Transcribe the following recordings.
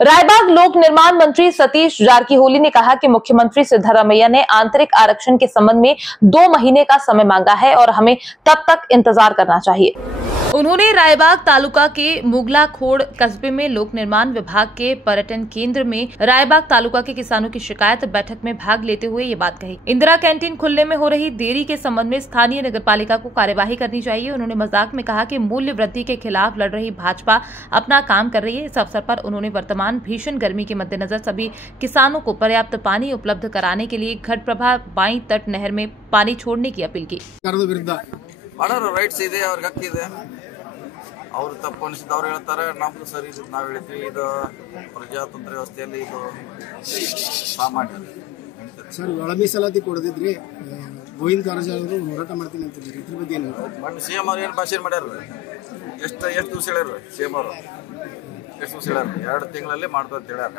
रायबाग लोक निर्माण मंत्री सतीश जारकीहोली ने कहा कि मुख्यमंत्री सिद्धरामैया ने आंतरिक आरक्षण के संबंध में 2 महीने का समय मांगा है और हमें तब तक इंतजार करना चाहिए। उन्होंने रायबाग तालुका के मुगलाखोड़ कस्बे में लोक निर्माण विभाग के पर्यटन केंद्र में रायबाग तालुका के किसानों की शिकायत बैठक में भाग लेते हुए ये बात कही। इंदिरा कैंटीन खुलने में हो रही देरी के संबंध में स्थानीय नगरपालिका को कार्यवाही करनी चाहिए। उन्होंने मजाक में कहा कि मूल्य वृद्धि के खिलाफ लड़ रही भाजपा अपना काम कर रही है। इस अवसर पर उन्होंने वर्तमान भीषण गर्मी के मद्देनजर सभी किसानों को पर्याप्त पानी उपलब्ध कराने के लिए घटप्रभा बाई तट नहर में पानी छोड़ने की अपील की। ಮಾಡೋರು ರೈಟ್ಸ್ ಇದೆ, ಅವ್ರಿಗೆ ಹಕ್ಕಿದೆ, ಅವ್ರು ತಪ್ಪು ಅನಿಸಿದವ್ರು ಹೇಳ್ತಾರೆ, ನಮ್ದು ಸರಿ ನಾವು ಹೇಳ್ತೀವಿ. ಇದು ಪ್ರಜಾತಂತ್ರ ವ್ಯವಸ್ಥೆಯಲ್ಲಿ ಇದು ಸಾಮಾನ್ಯ. ಸರ್, ಒಳ ಮೀಸಲಾತಿ ಕೊಡದಿದ್ರೆ ಗೋವಿಂದ ಕಾರಜೋಳ ಅವರು ಹೋರಾಟ ಮಾಡ್ತೀನಿ ಅಂತಿದ್ದಾರೆ. ಇದ್ರ ಬಗ್ಗೆ ಏನು ಮೊನ್ನೆ ಸಿಎಂ ಅವ್ರು ಏನು ಭಾಷಣ ಮಾಡ್ಯಾರ? ಎಷ್ಟು ದಿವಸ ಹೇಳ್ಯಾರ ಸಿಎಂ ಅವರು? ಎಷ್ಟು ದಿವಸ ಹೇಳ್ಯಾರ? 2 ತಿಂಗಳಲ್ಲಿ ಮಾಡ್ತಾ ಅಂತ ಹೇಳ್ಯಾರ.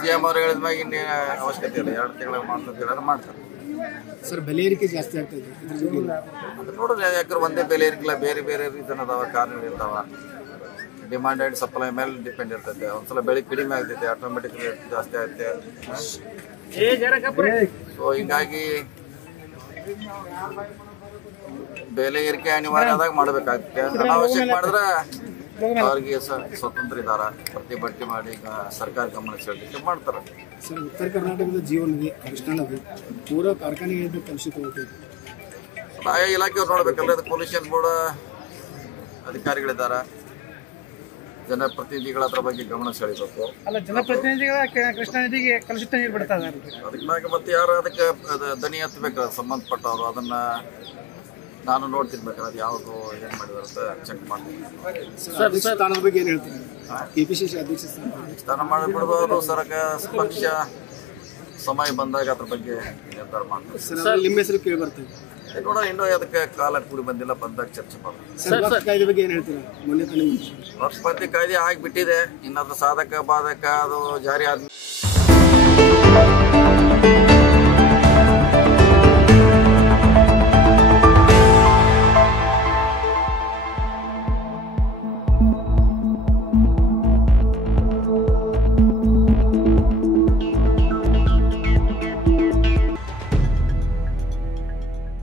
ಸಿಎಂ ಅವ್ರು ಹೇಳಿದ ಮ್ಯಾಗ ಇನ್ನೇನು ಅವಶ್ಯಕತೆ ಇಲ್ಲ, 2 ತಿಂಗಳಲ್ಲಿ ಮಾಡ್ತಾ ಅಂತ ಹೇಳ್ಯಾರ, ಮಾಡ್ತಾರೆ. ಸರ್, ಬೆಲೆ ಏರಿಕೆ ಜಾಸ್ತಿ ಆಗ್ತಾ ಇದೆ. ನೋಡ್ರಿ, ಯಾಕಂದ್ರೆ ಒಂದೇ ಬೆಲೆ ಇರ್ಕಿಲ್ಲ, ಬೇರೆ ಬೇರೆ ರೀಸನ್ ಅದಾವ, ಕಾರಣಗಳು ಇರ್ತಾವ. ಡಿಮಾಂಡ್ ಆ್ಯಂಡ್ ಸಪ್ಲೈ ಮೇಲೆ ಡಿಪೆಂಡ್ ಇರ್ತೈತೆ. ಒಂದ್ಸಲ ಬೆಳೆ ಕಡಿಮೆ ಆಗ್ತೈತೆ, ಆಟೋಮೆಟಿಕ್ ರೇಟ್ ಜಾಸ್ತಿ ಆಗುತ್ತೆ. ಸೊ ಹೀಗಾಗಿ ಬೆಲೆ ಏರಿಕೆ ಅನಿವಾರ್ಯ ಆದಾಗ ಮಾಡಬೇಕಾಗುತ್ತೆ. ಅನಾವಶ್ಯಕ ಮಾಡಿದ್ರೆ ಅವ್ರಿಗೆ ಸ್ವತಂತ್ರ ಇದಾರ, ಪ್ರತಿಭಟನೆ ಮಾಡಿ ಸರ್ಕಾರ ಗಮನ ಸೆಳೆಲಿಕ್ಕೆ ಮಾಡ್ತಾರೆ. ಸರ್, ಉತ್ತರ ಕರ್ನಾಟಕದ ಜೀವನದಿ ಕೃಷ್ಣಾ ನದಿ ಪೂರಾ ಕಾರ್ಖಾನೆಗಳಿಂದ ಕಲುಷಿತ ಹೋಗ್ತದೆ. ಆಯಾ ಇಲಾಖೆಯವ್ರು ನೋಡ್ಬೇಕಲ್ಲ, ಅದು ಪೊಲ್ಯೂಷನ್ ಬೋರ್ಡ್ ಅಧಿಕಾರಿಗಳಿದ್ದಾರೆ, ಜನಪ್ರತಿನಿಧಿಗಳ ಅದ್ರ ಬಗ್ಗೆ ಗಮನ ಸೆಳೆಬೇಕು. ಅಲ್ಲ, ಜನಪ್ರತಿನಿಧಿಗಳ ಕೃಷ್ಣಾ ನದಿಗೆ ಕಲುಷಿತ ನೀರು ಬಿಡ್ತಾ ಇದ್ದಾರೆ. ಅದಕ್ಕೆ ಮತ್ತೆ ಯಾರು ಅದಕ್ಕೆ ದನಿ ಹತ್ತಬೇಕು ಸಂಬಂಧಪಟ್ಟವರು, ಅದನ್ನ ನಾನು ನೋಡ್ತಿರ್ಬೇಕಾದ್ರೆ ಅದು ಯಾವುದು ಏನು ಮಾಡಿದಾರೆ ಅಂತ ಚೆಕ್ ಮಾಡ್ತೀನಿ. ಸ್ಥಾನದ ಬಗ್ಗೆ ಏನು ಹೇಳ್ತೀನಿ? ಕೆಪಿಸಿಸಿ ಅಧ್ಯಕ್ಷ ಸ್ಥಾನ ಮಾಡಿಬಿಡೋದು, ಅದು ಪಕ್ಷ ಸಮಯ ಬಂದಾಗ ಅದ್ರ ಬಗ್ಗೆ ನಿರ್ಧಾರ ಮಾಡ್ತಾರೆ. ಸರ್, ನಿಮ್ಮ ಹೆಸರು ಕೇಳಿ ಬರ್ತದೆ ನೋಡೋಣ, ಇನ್ನೂ ಅದಕ್ಕೆ ಕಾಲ ಕೂಡಿ ಬಂದಿಲ್ಲ, ಬಂದಾಗ ಚರ್ಚೆ ಮಾಡ್ತೀವಿ. ಸರ್, ಕಾಯ್ದೆ ಬಗ್ಗೆ ಏನು ಹೇಳ್ತೀರಾ? ಮೊನ್ನೆ ವರ್ಷಪತಿ ಕಾಯ್ದೆ ಆಗಿಬಿಟ್ಟಿದೆ, ಇನ್ನಾದ್ರೂ ಸಾಧಕ ಬಾಧಕ ಅದು ಜಾರಿ ಆದ್ಮೇಲೆ